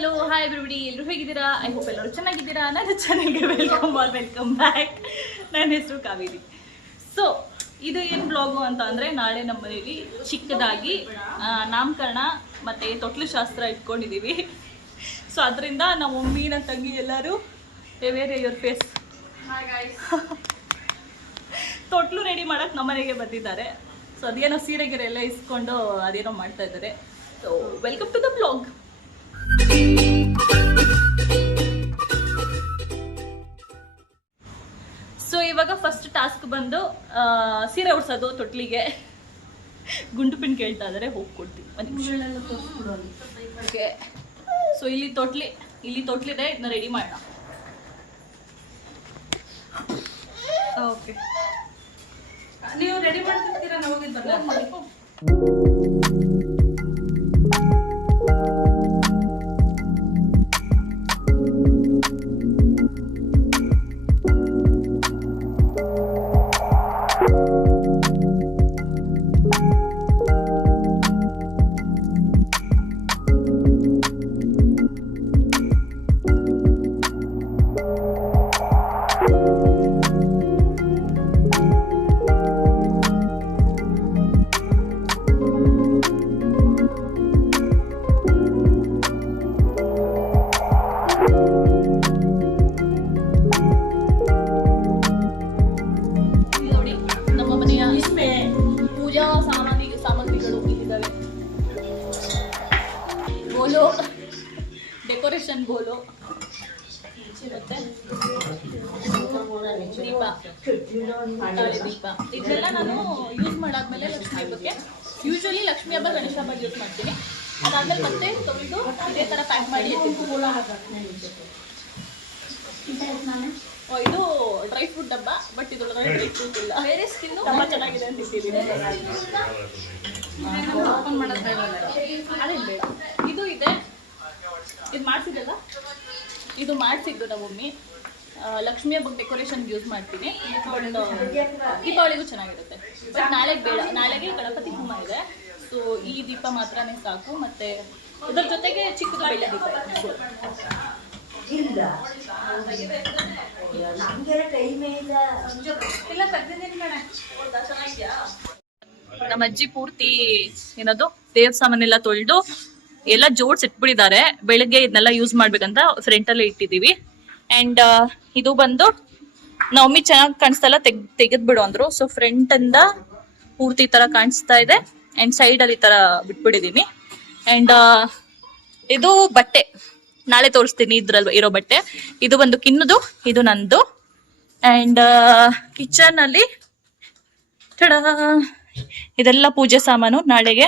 Hello hi everybody, ಎಲ್ಲರೂ ಹೇಗಿದ್ದೀರಾ? I hope ಎಲ್ಲರೂ ಚೆನ್ನಾಗಿದ್ದೀರಾ. ನನ್ನ ಚಾನಲ್ಗೆ ವೆಲ್ಕಮ್ ಬ್ಯಾಕ್. ನನ್ನ ಹೆಸರು ಕಾವೇರಿ. ಸೊ ಇದು ಏನು ಬ್ಲಾಗು ಅಂತ ಅಂದರೆ, ನಾಳೆ ನಮ್ಮ ಮನೇಲಿ ಚಿಕ್ಕದಾಗಿ ನಾಮಕರಣ ಮತ್ತು ತೊಟ್ಲು ಶಾಸ್ತ್ರ ಇಟ್ಕೊಂಡಿದ್ದೀವಿ. ಸೊ ಅದರಿಂದ ನಮ್ಮ ಮಮ್ಮಿ ನನ್ನ ತಂಗಿ ಎಲ್ಲರೂ ವೇರ್ ಯುವರ್ ಫೇಸ್ ತೊಟ್ಲು ರೆಡಿ ಮಾಡೋಕ್ಕೆ ನಮ್ಮ ಮನೆಗೆ ಬಂದಿದ್ದಾರೆ. ಸೊ ಅದೇನೋ ಸೀರೆಗೆರೆ ಎಲ್ಲ ಇಸ್ಕೊಂಡು ಅದೇನೋ ಮಾಡ್ತಾ ಇದ್ದಾರೆ. So welcome to the blog. So ಇವಾಗ ಫಸ್ಟ್ ಟಾಸ್ಕ್ ಬಂದು ಸೀರೆ ಉಡ್ಸೋದು ತೊಟ್ಲಿಗೆ. ಗುಂಡು ಪಿನ್ ಕೇಳ್ತಾ ಇದ್ದಾರೆ, ಹೋಗಿ ಕೊಡ್ತೀವಿ. ಓಕೆ, ಸೊ ಇಲ್ಲಿ ತೊಟ್ಲಿದೆ, ಇದನ್ನ ರೆಡಿ ಮಾಡೋಣ. ಓಕೆ, ನೀವು ರೆಡಿ ಮಾಡ್ತಿರ್ತೀರಾ? ನಾವು ಹೋಗಿದ್ದು ಬೋಲು, ಡೆಕೋರೇಷನ್ ಬೋಲು, ಮತ್ತೆ ದೀಪ, ದೀಪ ಇದೆಲ್ಲ ನಾನು ಯೂಸ್ ಮಾಡಾದ್ಮೇಲೆ ಲಕ್ಷ್ಮಿ ಹಬ್ಬಕ್ಕೆ, ಯೂಶ್ವಲಿ ಲಕ್ಷ್ಮಿ ಹಬ್ಬ ಗಣೇಶ ಹಬ್ಬ ಯೂಸ್ ಮಾಡ್ತೀನಿ. ಅದಾದ್ಮೇಲೆ ಮತ್ತೆ ತೊಳೆದು ಇದೇ ಥರ ಪ್ಯಾಕ್ ಮಾಡಿ ಇದು ಡ್ರೈ ಫ್ರೂಟ್ ಡಬ್ಬ, ಬಟ್ ಇದ್ರೊಳಗಡೆ ಡ್ರೈ ಫ್ರೂಟ್ ಇಲ್ಲ. ಬೇರೆ ಸ್ಕಿನ್ ತುಂಬ ಚೆನ್ನಾಗಿದೆ ಅಂತ ಇಟ್ಟಿದ್ದೀನಿ. ಓಪನ್ ಮಾಡೋದು ಬೇಡ, ಅದೇನು ಬೇಡ. ಇದು ಇದೆ, ಇದು ಮಾಡಿಸಿದ್ದಲ್ಲ, ಇದು ಮಾಡಿಸಿದ್ದು ನಮ್ಮ ಮಮ್ಮಿ. ಲಕ್ಷ್ಮಿ ಹಬ್ಬಕ್ಕೆ ಡೆಕೋರೇಷನ್ಗೆ ಯೂಸ್ ಮಾಡ್ತೀನಿ. ದೀಪಾವಳಿಗೂ ಚೆನ್ನಾಗಿರುತ್ತೆ, ಬಟ್ ನಾಳೆಗೆ ಬೇಡ. ನಾಳೆಗೆ ಗಣಪತಿ ಹೋಮ ಇದೆ. ಸೊ ಈ ದೀಪ ಮಾತ್ರನೇ ಸಾಕು. ಮತ್ತು ಇದರ ಜೊತೆಗೆ ಚಿಕ್ಕದು ಬೆಳ್ಳಿ ದೀಪ ನಮ್ಮ ಅಜ್ಜಿ ಪೂರ್ತಿ ಏನದು ದೇವ್ರ ಸಾಮಾನೆಲ್ಲ ತೊಳೆದು ಎಲ್ಲ ಜೋಡ್ಸಿಟ್ಬಿಟ್ಟಿದ್ದಾರೆ. ಬೆಳಗ್ಗೆ ಇದನ್ನೆಲ್ಲ ಯೂಸ್ ಮಾಡ್ಬೇಕಂತ ಫ್ರಂಟ್ ಅಲ್ಲೇ ಇಟ್ಟಿದೀವಿ. ಅಂಡ್ ಇದು ಬಂದು ನಮ್ಮಿ ಚೆನ್ನಾಗಿ ಕಾಣಿಸ್ತಲ್ಲ, ತೆಗೆದ್ಬಿಡು ಅಂದ್ರು. ಸೊ ಫ್ರಂಟ್ ಇಂದ ಪೂರ್ತಿ ಈ ತರ ಕಾಣಿಸ್ತಾ ಇದೆ. ಅಂಡ್ ಸೈಡ್ ಅಲ್ಲಿ ಈ ತರ ಬಿಟ್ಬಿಟ್ಟಿದೀನಿ. ಅಂಡ್ ಇದು ಬಟ್ಟೆ ನಾಳೆ ತೋರಿಸ್ತೀನಿ, ಇದ್ರಲ್ಲಿ ಇರೋ ಬಟ್ಟೆ. ಇದು ಒಂದು ಕಿನ್ನದು, ಇದು ನಂದು. ಅಂಡ್ ಕಿಚನ್ ಅಲ್ಲಿ ಇದೆಲ್ಲ ಪೂಜೆ ಸಾಮಾನು ನಾಳೆಗೆ.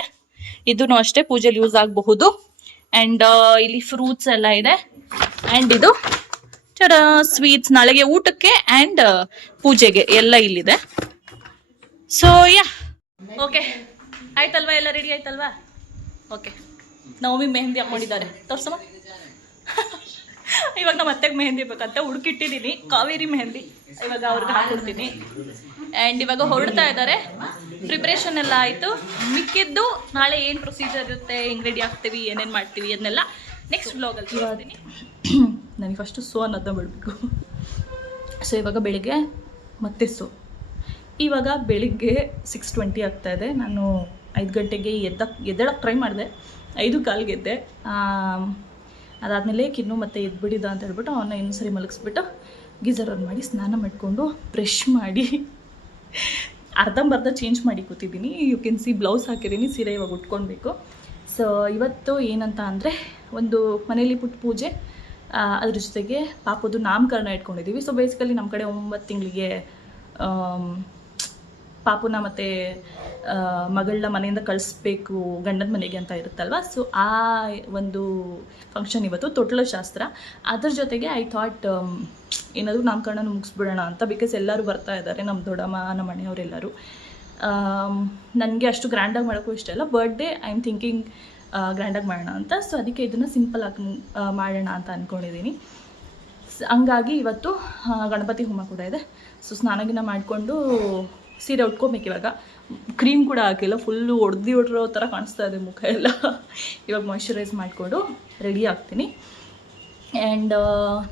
ಇದೂ ಅಷ್ಟೇ ಪೂಜೆಲಿ ಯೂಸ್ ಆಗಬಹುದು. ಅಂಡ್ ಇಲ್ಲಿ ಫ್ರೂಟ್ಸ್ ಎಲ್ಲ ಇದೆ. ಅಂಡ್ ಇದು ಸ್ವೀಟ್ಸ್ ನಾಳೆಗೆ ಊಟಕ್ಕೆ ಅಂಡ್ ಪೂಜೆಗೆ ಎಲ್ಲ ಇಲ್ಲಿದೆ. ಸೊ ಯಾ, ಓಕೆ ಆಯ್ತಲ್ವಾ? ಎಲ್ಲ ರೆಡಿ ಆಯ್ತಲ್ವಾ? ಓಕೆ, ನವಮಿ ಮೆಹಂದಿ ಹಾಕೊಂಡಿದ್ದಾರೆ, ತೋರ್ಸಮ್ಮ. ಇವಾಗ ನಮ್ಮ ಅತ್ತೆಗೆ ಮೆಹಂದಿ ಬೇಕಂತ ಹುಡುಕಿಟ್ಟಿದ್ದೀನಿ, ಕಾವೇರಿ ಮೆಹಂದಿ. ಇವಾಗ ಅವ್ರಿಗೆ ಹಾಕೊಡ್ತೀನಿ. ಆ್ಯಂಡ್ ಇವಾಗ ಹೊರಡ್ತಾ ಇದ್ದಾರೆ. ಪ್ರಿಪ್ರೇಷನ್ ಎಲ್ಲ ಆಯಿತು. ಮಿಕ್ಕಿದ್ದು ನಾಳೆ ಏನು ಪ್ರೊಸೀಜರ್ ಇರುತ್ತೆ, ಹೆಂಗೆ ರೆಡಿ ಆಗ್ತೀವಿ, ಏನೇನು ಮಾಡ್ತೀವಿ ಅದನ್ನೆಲ್ಲ ನೆಕ್ಸ್ಟ್ ಬ್ಲಾಗಲ್ಲಿ ಹೇಳ್ತೀನಿ. ನನಗೆ ಫಸ್ಟು ಅನ್ನೋದನ್ನ ಬಿಡಬೇಕು. ಸೊ ಇವಾಗ ಬೆಳಿಗ್ಗೆ ಮತ್ತೆ ಇವಾಗ ಬೆಳಿಗ್ಗೆ 6:20 ಆಗ್ತಾಯಿದೆ. ನಾನು 5 ಗಂಟೆಗೆ ಎದ್ದೇಳಕ್ಕೆ ಟ್ರೈ ಮಾಡಿದೆ. 5:15 ಎದ್ದೆ. ಅದಾದಮೇಲೆ ಕಿನ್ನು ಮತ್ತೆ ಎದ್ಬಿಟ್ಟಿದ್ದ ಅಂತ ಹೇಳ್ಬಿಟ್ಟು ಅವನ್ನ ಇನ್ನೊಂದ್ಸರಿ ಮಲಗಿಸ್ಬಿಟ್ಟು ಗೀಝರ್ ಆನ್ ಮಾಡಿ ಸ್ನಾನ ಮಾಡಿಕೊಂಡು ಬ್ರಷ್ ಮಾಡಿ ಅರ್ಧಂಬರ್ಧ ಚೇಂಜ್ ಮಾಡಿ ಕೂತಿದ್ದೀನಿ. ಯು ಕ್ಯಾನ್ ಸಿ ಬ್ಲೌಸ್ ಹಾಕಿದ್ದೀನಿ, ಸೀರೆ ಇವಾಗ ಉಟ್ಕೊಳ್ಬೇಕು. ಸೊ ಇವತ್ತು ಏನಂತ ಅಂದರೆ, ಒಂದು ಮನೇಲಿ ಪುಟ್ಟ ಪೂಜೆ, ಅದ್ರ ಜೊತೆಗೆ ಪಾಪದು ನಾಮಕರಣ ಇಟ್ಕೊಂಡಿದ್ದೀವಿ. ಸೊ ಬೇಸಿಕಲಿ ನಮ್ಮ ಕಡೆ 9 ತಿಂಗಳಿಗೆ ಪಾಪುನ ಮತ್ತು ಮಗಳನ್ನ ಮನೆಯಿಂದ ಕಳಿಸ್ಬೇಕು ಗಂಡನ ಮನೆಗೆ ಅಂತ ಇರುತ್ತಲ್ವ. ಸೊ ಆ ಒಂದು ಫಂಕ್ಷನ್ ಇವತ್ತು ತೊಟ್ಲ ಶಾಸ್ತ್ರ. ಅದ್ರ ಜೊತೆಗೆ ಐ ಥಾಟ್ ಏನಾದರೂ ನಾಮಕರಣ ಮುಗಿಸ್ಬಿಡೋಣ ಅಂತ. ಬಿಕಾಸ್ ಎಲ್ಲರೂ ಬರ್ತಾ ಇದ್ದಾರೆ, ನಮ್ಮ ದೊಡ್ಡಮ್ಮ, ನಮ್ಮ ಮನೆಯವರೆಲ್ಲರೂ. ನನಗೆ ಅಷ್ಟು ಗ್ರ್ಯಾಂಡಾಗಿ ಮಾಡೋಕ್ಕೂ ಇಷ್ಟ ಇಲ್ಲ. ಬರ್ಡೇ ಐ ಆಮ್ ಥಿಂಕಿಂಗ್ ಗ್ರ್ಯಾಂಡಾಗಿ ಮಾಡೋಣ ಅಂತ. ಸೊ ಅದಕ್ಕೆ ಇದನ್ನು ಸಿಂಪಲಾಗಿ ಮಾಡೋಣ ಅಂತ ಅಂದ್ಕೊಂಡಿದ್ದೀನಿ. ಹಂಗಾಗಿ ಇವತ್ತು ಗಣಪತಿ ಹೋಮ ಕೂಡ ಇದೆ. ಸೊ ಸ್ನಾನಗಿನ ಮಾಡಿಕೊಂಡು ಸೀರೆ ಉಟ್ಕೊಬೇಕು ಇವಾಗ. ಕ್ರೀಮ್ ಕೂಡ ಹಾಕಿಲ್ಲ, ಫುಲ್ಲು ಹೊಡೆದಿರೋ ಥರ ಕಾಣಿಸ್ತಾ ಇದೆ ಮುಖ ಎಲ್ಲ. ಇವಾಗ ಮಾಯ್ಶ್ಚರೈಸ್ ಮಾಡಿಕೊಂಡು ರೆಡಿ ಆಗ್ತೀನಿ. ಆ್ಯಂಡ್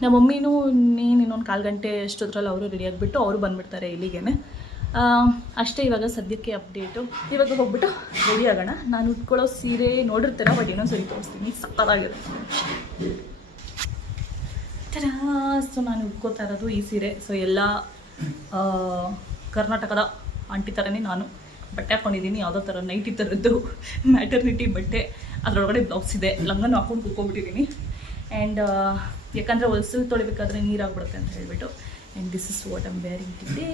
ನಮ್ಮ ಮಮ್ಮಿನೂ ಇನ್ನೊಂದು 1/4 ಗಂಟೆ ಅಷ್ಟೊತ್ತರಲ್ಲಿ ಅವರು ರೆಡಿ ಆಗಿಬಿಟ್ಟು ಅವರು ಬಂದುಬಿಡ್ತಾರೆ ಇಲ್ಲಿಗೆ. ಅಷ್ಟೇ ಇವಾಗ ಸದ್ಯಕ್ಕೆ ಅಪ್ಡೇಟು. ಇವಾಗ ಹೋಗ್ಬಿಟ್ಟು ರೆಡಿ ಆಗೋಣ. ನಾನು ಉಟ್ಕೊಳ್ಳೋ ಸೀರೆ ನೋಡಿರ್ತೀರ, ಬಟ್ ಇನ್ನೊಂದ್ಸರಿ ತೋರಿಸ್ತೀನಿ, ಸಕ್ಕತ್ತಾಗಿರುತ್ತೆ. ಸೊ ನಾನು ಉಟ್ಕೋತಾ ಇರೋದು ಈ ಸೀರೆ. ಸೊ ಎಲ್ಲ ಕರ್ನಾಟಕದ ಆಂಟಿ ಥರನೇ ನಾನು ಬಟ್ಟೆ ಹಾಕ್ಕೊಂಡಿದ್ದೀನಿ, ಯಾವುದೋ ಥರ ನೈಟಿ ಥರದ್ದು ಮ್ಯಾಟರ್ನಿಟಿ ಬಟ್ಟೆ. ಅದರೊಳಗಡೆ ಬ್ಲೌಸ್ ಇದೆ, ಲಂಗನೂ ಹಾಕ್ಕೊಂಡು ಕೂತ್ಕೊಂಡ್ಬಿಟ್ಟಿದ್ದೀನಿ. ಆ್ಯಂಡ್ ಯಾಕಂದರೆ ಹೊಲ್ಸಲ್ಲಿ ತೊಳಿಬೇಕಾದ್ರೆ ನೀರಾಗ್ಬಿಡುತ್ತೆ ಅಂತ ಹೇಳಿಬಿಟ್ಟು. And this is what I'm varying today.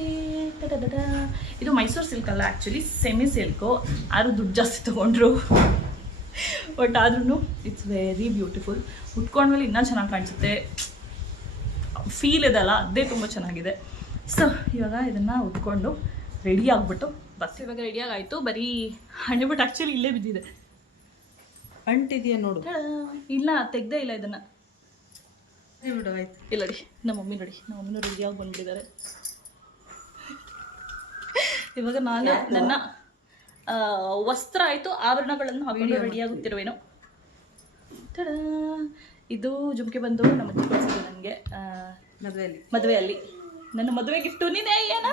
ಇದು ಮೈಸೂರು ಸಿಲ್ಕ್ ಅಲ್ಲ, ಆ್ಯಕ್ಚುಲಿ ಸೆಮಿ ಸಿಲ್ಕು. ಯಾರು ದುಡ್ಡು ಜಾಸ್ತಿ ತೊಗೊಂಡ್ರು, ಬಟ್ ಆದ್ರೂ ಇಟ್ಸ್ ವೆರಿ ಬ್ಯೂಟಿಫುಲ್. ಉಟ್ಕೊಂಡ್ಮೇಲೆ ಇನ್ನೂ ಚೆನ್ನಾಗಿ ಕಾಣಿಸುತ್ತೆ, ಫೀಲ್ ಇದಲ್ಲ, ಅದೇ ತುಂಬ ಚೆನ್ನಾಗಿದೆ. ಸೊ ಇವಾಗ ಇದನ್ನು ಉಟ್ಕೊಂಡು ರೆಡಿ ಆಗಿಬಿಟ್ಟು ಬಸ್. ಇವಾಗ ರೆಡಿಯಾಗಾಯಿತು, ಬರೀ ಹಣೆಬಿಟ್ಟು ಆ್ಯಕ್ಚುಲಿ ಇಲ್ಲೇ ಬಿದ್ದಿದೆ. ಅಂಟಿದೆಯಾ ನೋಡು. ಇಲ್ಲ, ತೆಗ್ದೇ ಇಲ್ಲ ಇದನ್ನು. ಬಿಡು ಆಯ್ತು. ಇಲ್ಲ ನೋಡಿ, ನಮ್ಮ ಮಮ್ಮಿನೂ ರೆಡಿಯಾಗಿ ಬಂದ್ಬಿಟ್ಟಿದ್ದಾರೆ. ಇವಾಗ ನಾನು ನನ್ನ ವಸ್ತ್ರ ಆಯಿತು, ಆಭರಣಗಳನ್ನು ಹಾಕೊಂಡು ರೆಡಿಯಾಗುತ್ತಿರುವೇನು. ಇದು ಜುಮ್ಕೆ ಬಂದು ನಮ್ಮ ಅಜ್ಜಿ ಕೊಡಿಸಿದ್ದು ನನಗೆ ಮದುವೆಯಲ್ಲಿ. ನನ್ನ ಮದುವೆ ಗಿಫ್ಟು. ನೀನೇ ಏನ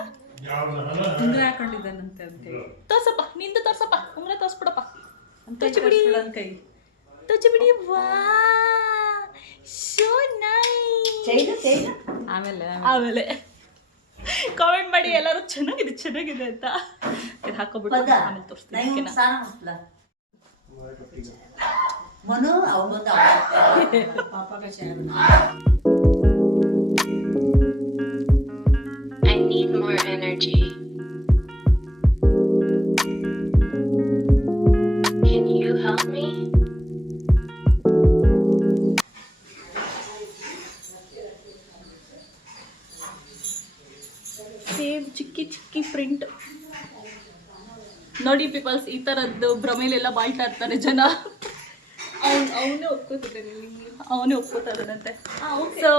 ಉಂಗ್ರೆ ಹಾಕೊಂಡಿದ್ದಾನಂತೆ ಅಂತ ಹೇಳಿ. ತೋರ್ಸಪ್ಪ, ನಿಂದು ತೋರ್ಸಪ್ಪ, ಉಂಗ್ರೆ ತೋರ್ಸ್ಬಿಡಪ್ಪ. ಕೈ ಬಿಡಿ. ವಾ, ಸೋ ನೈಸ್. ಆಮೇಲೆ ಕಾಮೆಂಟ್ ಮಾಡಿ ಎಲ್ಲರೂ ಚೆನ್ನಾಗಿದೆ ಅಂತ. ಇದು ಹಾಕೋಬಿಟ್ಟು ಆಮೇಲೆ ತೋರಿಸ್ತೀನಿ. I need more energy. Can you help me? Same ಚಿಕ್ಕಿ ಪ್ರಿಂಟ್ ನೋಡಿ ಪೀಪಲ್ಸ್. ಈ ಥರದ್ದು ಭ್ರಮೇಲೆಲ್ಲ ಬಾಳ್ತಾ ಇರ್ತಾರೆ ಜನ. ಅವನೇ ಒಪ್ಕೋತಾ ಇದ್ದಾನಂತೆ. So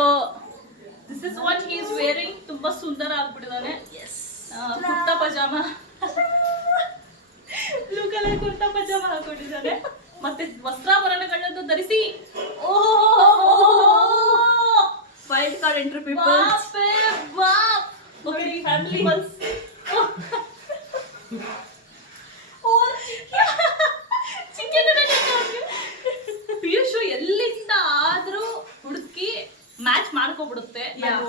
this is what he is wearing. ತುಂಬಾ ಸುಂದರ ಆಗ್ಬಿಟ್ಟಿದ್ದಾನೆ. Kurta pajama, blue colour kurta pajama ಹಾಕೊಂಡಿದ್ದಾನೆ. ಮತ್ತೆ ವಸ್ತ್ರಾಭರಣಗಳನ್ನು ಧರಿಸಿ wild card entry peoples. Family Piyush ಎಲ್ಲಿಂದ ಆದ್ರೂ ಹುಡುಕಿ ಮ್ಯಾಚ್ ಮಾಡ್ಕೊಬಿಡುತ್ತೆ. ನಾನು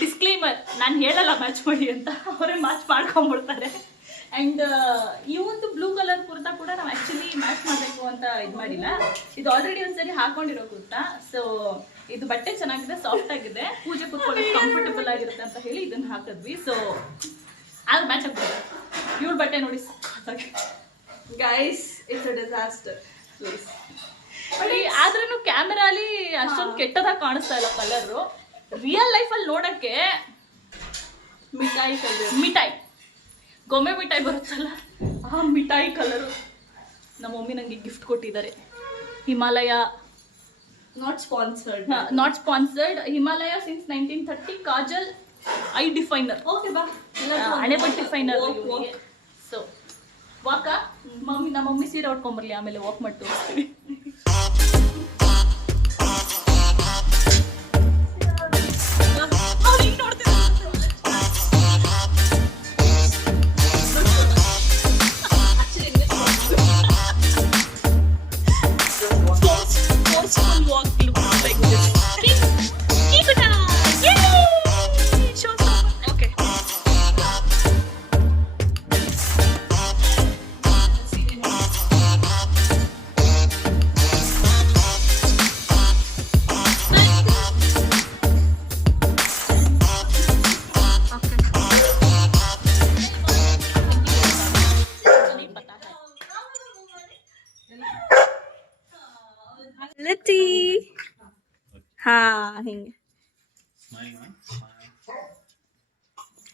ಡಿಸ್ಕ್ಲೇಮರ್, ನಾನು ಹೇಳಲ್ಲ ಮ್ಯಾಚ್ ಮಾಡಿ ಅಂತ, ಅವರೇ ಮ್ಯಾಚ್ ಮಾಡ್ಕೊಂಡ್ಬಿಡ್ತಾರೆ. ಆ್ಯಂಡ್ ಈ ಒಂದು ಬ್ಲೂ ಕಲರ್ ಕುರ್ತಾ ಕೂಡ ನಾವು ಆ್ಯಕ್ಚುಲಿ ಮ್ಯಾಚ್ ಮಾಡಬೇಕು ಅಂತ ಇದು ಮಾಡಿಲ್ಲ. ಇದು ಆಲ್ರೆಡಿ ಒಂದ್ಸರಿ ಹಾಕೊಂಡಿರೋ ಕುರ್ತಾ. ಸೊ ಇದು ಬಟ್ಟೆ ಚೆನ್ನಾಗಿದೆ, ಸಾಫ್ಟ್ ಆಗಿದೆ, ಪೂಜೆ ಕೂತ್ಕೊಳ್ಳೋದು ಕಂಫರ್ಟಬಲ್ ಆಗಿರುತ್ತೆ ಅಂತ ಹೇಳಿ ಇದನ್ನು ಹಾಕಿದ್ವಿ. ಸೊ ಆಗ ಮ್ಯಾಚ್ ಆಗ್ಬೋದು. ಇವ್ರ ಬಟ್ಟೆ ನೋಡಿ ಗೈಸ್, ಇಟ್ಸ್ ಅ ಡಿಸಾಸ್ಟರ್. ಆದ್ರೂ ಕ್ಯಾಮೆರಾಲಿ ಅಷ್ಟೊಂದು ಕೆಟ್ಟದಾಗಿ ಕಾಣಿಸ್ತಾ ಇಲ್ಲ ಕಲರು. ರಿಯಲ್ ಲೈಫಲ್ಲಿ ನೋಡಕ್ಕೆ ಮಿಠಾಯಿ ಗೊಂಬೆ ಮಿಠಾಯಿ ಬರುತ್ತಲ್ಲ, ಆ ಮಿಠಾಯಿ ಕಲರು. ನಮ್ಮ ಮಮ್ಮಿ ನನಗೆ ಗಿಫ್ಟ್ ಕೊಟ್ಟಿದ್ದಾರೆ. Himalaya, not sponsored, Himalaya since 1930 kajal eye definer. Okay ಬಾ, ಹಣೆಬಟ್ಟು ಡಿಫೈನರ್. ಸೊ ವಾಕ ನಮ್ಮ ಮಮ್ಮಿ ಸೀರೆ ಉಟ್ಕೊಂಬರ್ಲಿ, ಆಮೇಲೆ ವಾಕ್ ಮಾಡಿ ತೋರಿಸ್ತೀವಿ. ಹಾ, ಹಿಂಗೆ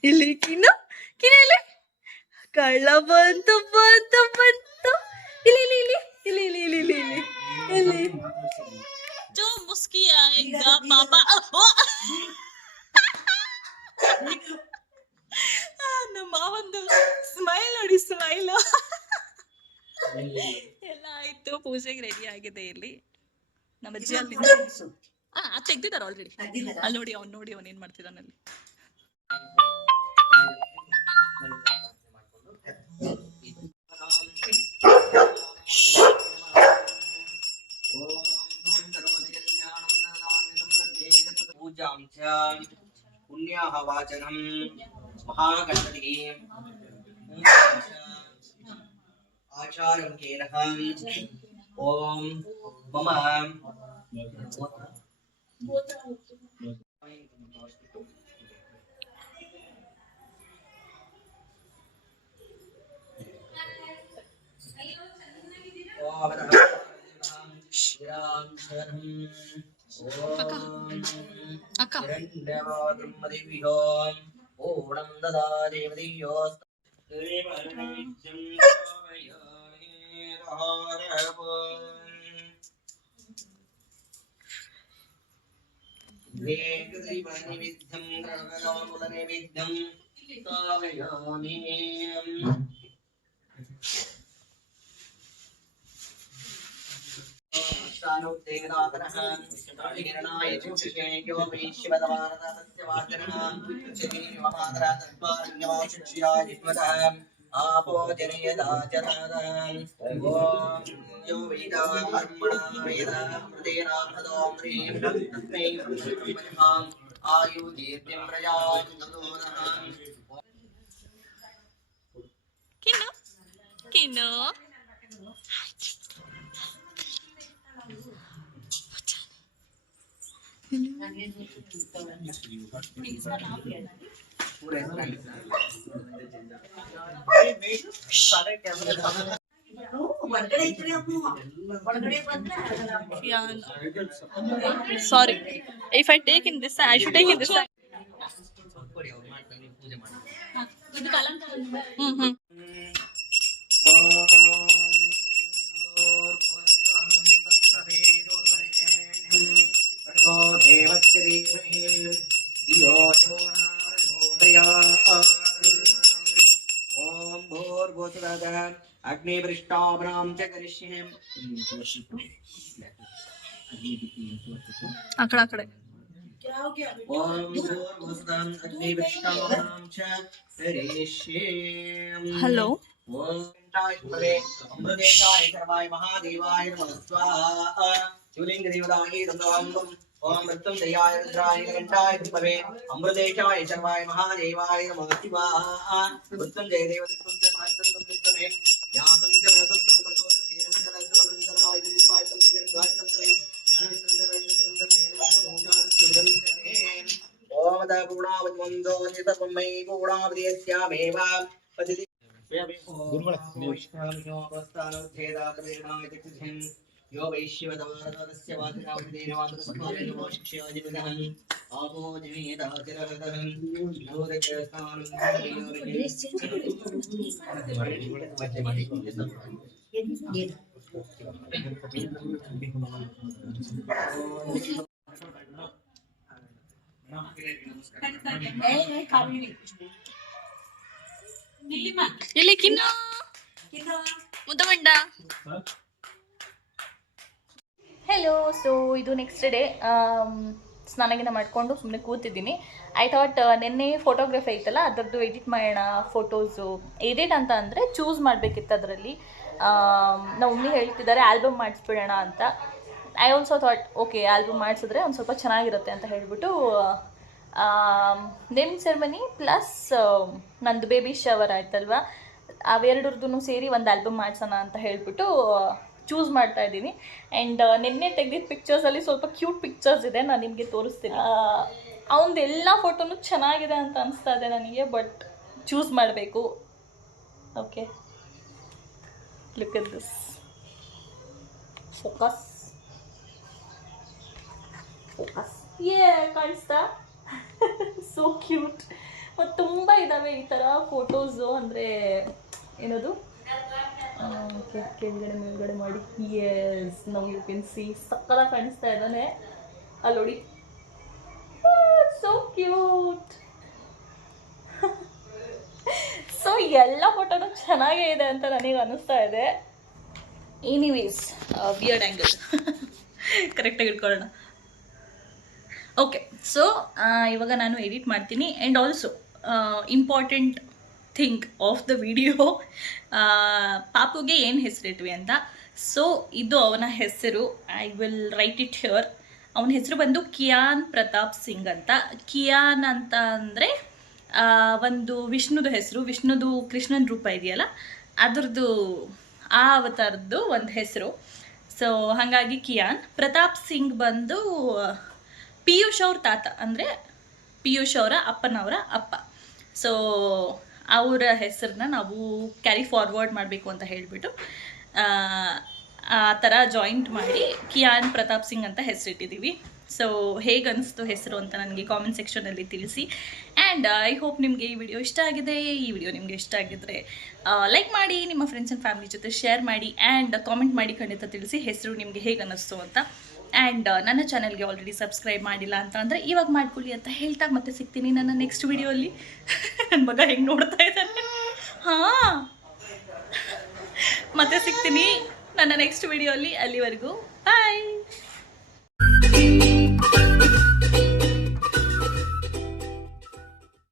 ಇಲ್ಲಿ ಕಿನ್ನು ಇಲ್ಲಿ ಕಳ್ಳ ಬಂತು ಇಲ್ಲಿ जो मुस्की आएगा पापा. ನಮ್ಮ ಸ್ಮೈಲು ಎಲ್ಲ ಆಯ್ತು. ಪೂಜೆಗೆ ರೆಡಿ ಆಗಿದೆ ಇಲ್ಲಿ. ನಮ್ಮ ಅಜ್ಜಿ ಅಲ್ಲಿ ಅದು ತೆಗ್ದಿದ್ದಾರೆ ಆಲ್ರೆಡಿ. ಅಲ್ಲಿ ನೋಡಿ ಅವ್ನು ಏನ್ ಮಾಡ್ತಿದ್ದಾನಲ್ಲಿ. पूजां च पुण्याः वाचनं महागणपतिः आचार्यं केनः ॐ मम ಅಕ್ಕ ಓಣಂ ದದಾದೇವದಿಯೋ नैवेद्यं ग्रहणमूलनैवेद्यं स्थापयामि स्थानोत्तेजनातनः निर्णाय चक्षुषेयो वैश्वदवारदस्य वाचनः शरीरमातरा तत्त्वान्यवाशिष्याय विद्मतः आपो जनयदाचरः ॐ यो वेदा कर्मणा वेदा मृतेनाभदों ह्रीं तस्मै ब्रह्मणाम् आयुर्दीर्घं प्रजां ददोनः ಕಿನ್ನು sorry if I take in this I should take in this hmm देवस्य देवहे धियो यो नारदोदयात् ॐ भूर्भुवस्सुतः अग्निपृष्ठाभ्रां च करिष्ये ಆ ಕಡೆ ॐ भूर्भुवस्सुतः अग्निपृष्ठाभ्रां च करिष्ये ಹಲೋ ॐ अमृतेशाय सर्वाय महादेवाय नमः स्वाहा शिवलिंगदेवताय दन्दवन्दं ओम मृत्युं दयाय रुद्राय घंटाय भवे अमृतेशाय सर्वाय महादेवाय नमः शिवाहा मृत्युं जय देवदत्तं च मायतं विष्णवे यातं च मनसत्तं प्रदोषं धीरं च लग्नवन्दनाय दिवाय तं दीर्घायतं च अनवितं च वैद्यं च मेनं च ओम द पूर्णावद्वन्दो नितपं मयि पूर्णावद्यस्यामेव पतिति यो वैश्यवदवारदस्य वाचनावदेवादस्मादेवो शिक्षयाजिविदहं आपो जनेदाचरहदहं ಇಲ್ಲಿ ಕಿನ್ನು ಮುದ್ದಮಂಡ. ಹೆಲೋ. ಸೊ ಇದು ನೆಕ್ಸ್ಟ್ ಡೇ. ಸ್ನಾನಗಿನ ಮಾಡಿಕೊಂಡು ಸುಮ್ಮನೆ ಕೂತಿದ್ದೀನಿ. ಐ ಥಾಟ್ ನಿನ್ನೆ ಫೋಟೋಗ್ರಫಿ ಐತಲ್ಲ ಅದರದ್ದು ಎಡಿಟ್ ಮಾಡೋಣ ಫೋಟೋಸು. ಎಡಿಟ್ ಅಂತ ಅಂದರೆ ಚೂಸ್ ಮಾಡಬೇಕಿತ್ತು ಅದರಲ್ಲಿ. ನಾವು ಮಮ್ಮಿ ಹೇಳ್ತಿದ್ದಾರೆ ಆಲ್ಬಮ್ ಮಾಡಿಸ್ಬಿಡೋಣ ಅಂತ. I also thought okay album ಮಾಡಿಸಿದ್ರೆ ಒಂದು ಸ್ವಲ್ಪ ಚೆನ್ನಾಗಿರುತ್ತೆ ಅಂತ ಹೇಳಿಬಿಟ್ಟು ನೇಮ್ ಸೆರೆಮನಿ ಪ್ಲಸ್ ನಂದು ಬೇಬಿ ಶವರ್ ಆಯ್ತಲ್ವ, ಅವೆರಡರದ್ದು ಸೇರಿ ಒಂದು ಆಲ್ಬಮ್ ಮಾಡಿಸೋಣ ಅಂತ ಹೇಳಿಬಿಟ್ಟು ಚೂಸ್ ಮಾಡ್ತಾ ಇದ್ದೀನಿ. ಆ್ಯಂಡ್ ನಿನ್ನೆ ತೆಗೆದಿದ್ದ ಪಿಕ್ಚರ್ಸಲ್ಲಿ ಸ್ವಲ್ಪ ಕ್ಯೂಟ್ ಪಿಕ್ಚರ್ಸ್ ಇದೆ, ನಾನು ನಿಮಗೆ ತೋರಿಸ್ತೀನಿ. ಅವನದು ಎಲ್ಲ ಫೋಟೋನು ಚೆನ್ನಾಗಿದೆ ಅಂತ ಅನಿಸ್ತಾ ಇದೆ ನನಗೆ, ಬಟ್ ಚೂಸ್ ಮಾಡಬೇಕು. Okay, look at this. Focus focus ಕಾಣಿಸ್ತಾ? So cute. ಮತ್ತು ತುಂಬ ಇದ್ದಾವೆ ಈ ಥರ ಫೋಟೋಸು, ಅಂದರೆ ಏನದು ಕೆಳಗಡೆ ಮೇಲ್ಗಡೆ ಮಾಡಿ. ಎಸ್, ನಾವು ಯು ಕ್ಯಾನ್ ಸಿ ಸಕ್ಕತ್ತಾಗಿ ಕಾಣಿಸ್ತಾ ಇದ್ದಾನೆ ಅಲ್ಲಿ ನೋಡಿ. So cute. ಸೊ ಸೊ ಎಲ್ಲ ಫೋಟೋನು ಚೆನ್ನಾಗೇ ಇದೆ ಅಂತ ನನಗೆ ಅನಿಸ್ತಾ ಇದೆ. ಎನಿವೇಸ್ ವಿಯರ್ಡ್ ಆ್ಯಂಗಲ್ ಕರೆಕ್ಟಾಗಿ ಇಟ್ಕೊಳ್ಳೋಣ. ಓಕೆ, ಸೊ ಇವಾಗ ನಾನು ಎಡಿಟ್ ಮಾಡ್ತೀನಿ. And also important thing of the video, ಪಾಪುಗೆ ಏನು ಹೆಸರಿಟ್ವಿ ಅಂತ. ಸೊ ಇದು ಅವನ ಹೆಸರು. I will write it here. ಅವನ ಹೆಸರು ಬಂದು ಕಿಯಾನ್ ಪ್ರತಾಪ್ ಸಿಂಗ್ ಅಂತ. ಕಿಯಾನ್ ಅಂತ ಅಂದರೆ ಒಂದು ವಿಷ್ಣುದು ಹೆಸರು, ವಿಷ್ಣುದು ಕೃಷ್ಣನ ರೂಪ ಇದೆಯಲ್ಲ ಅದ್ರದ್ದು ಆ ಅವತಾರದ್ದು ಒಂದು ಹೆಸರು. ಸೊ ಹಾಗಾಗಿ ಕಿಯಾನ್. ಪ್ರತಾಪ್ ಸಿಂಗ್ ಬಂದು ಪಿಯೂಷ್ ಅವ್ರ ತಾತ, ಅಂದರೆ ಪಿಯೂಷ್ ಅವರ ಅಪ್ಪನವರ ಅಪ್ಪ. ಸೊ ಅವರ ಹೆಸರನ್ನ ನಾವು ಕ್ಯಾರಿ ಫಾರ್ವರ್ಡ್ ಮಾಡಬೇಕು ಅಂತ ಹೇಳಿಬಿಟ್ಟು ಆ ಥರ ಜಾಯಿಂಟ್ ಮಾಡಿ ಕಿಯಾನ್ ಪ್ರತಾಪ್ ಸಿಂಗ್ ಅಂತ ಹೆಸರಿಟ್ಟಿದ್ದೀವಿ. ಸೊ ಹೇಗೆ ಅನಿಸ್ತು ಹೆಸರು ಅಂತ ನನಗೆ ಕಾಮೆಂಟ್ ಸೆಕ್ಷನಲ್ಲಿ ತಿಳಿಸಿ. ಆ್ಯಂಡ್ ಐ ಹೋಪ್ ನಿಮಗೆ ಈ ವಿಡಿಯೋ ಇಷ್ಟ ಆಗಿದೆ. ಈ ವಿಡಿಯೋ ನಿಮಗೆ ಇಷ್ಟ ಆಗಿದ್ದರೆ ಲೈಕ್ ಮಾಡಿ, ನಿಮ್ಮ ಫ್ರೆಂಡ್ಸ್ ಆ್ಯಂಡ್ ಫ್ಯಾಮಿಲಿ ಜೊತೆ ಶೇರ್ ಮಾಡಿ, ಆ್ಯಂಡ್ ಕಾಮೆಂಟ್ ಮಾಡಿ ಖಂಡಿತ ತಿಳಿಸಿ ಹೆಸರು ನಿಮಗೆ ಹೇಗೆ ಅನ್ನಿಸ್ತು ಅಂತ. ಆ್ಯಂಡ್ ನನ್ನ ಚಾನಲ್ಗೆ ಆಲ್ರೆಡಿ ಸಬ್ಸ್ಕ್ರೈಬ್ ಮಾಡಿಲ್ಲ ಅಂತ ಅಂದರೆ ಇವಾಗ ಮಾಡ್ಕೊಳ್ಳಿ ಅಂತ ಹೇಳ್ತಾ ಮತ್ತೆ ಸಿಗ್ತೀನಿ ನನ್ನ ನೆಕ್ಸ್ಟ್ ವಿಡಿಯೋಲ್ಲಿ. ನನ್ನ ಮಗ ಹೆಂಗೆ ನೋಡ್ತಾ ಇದ್ದಾನೆ. ಹಾಂ, ಮತ್ತೆ ಸಿಗ್ತೀನಿ ನನ್ನ ನೆಕ್ಸ್ಟ್ ವಿಡಿಯೋಲ್ಲಿ. ಅಲ್ಲಿವರೆಗೂ ಬಾಯ್.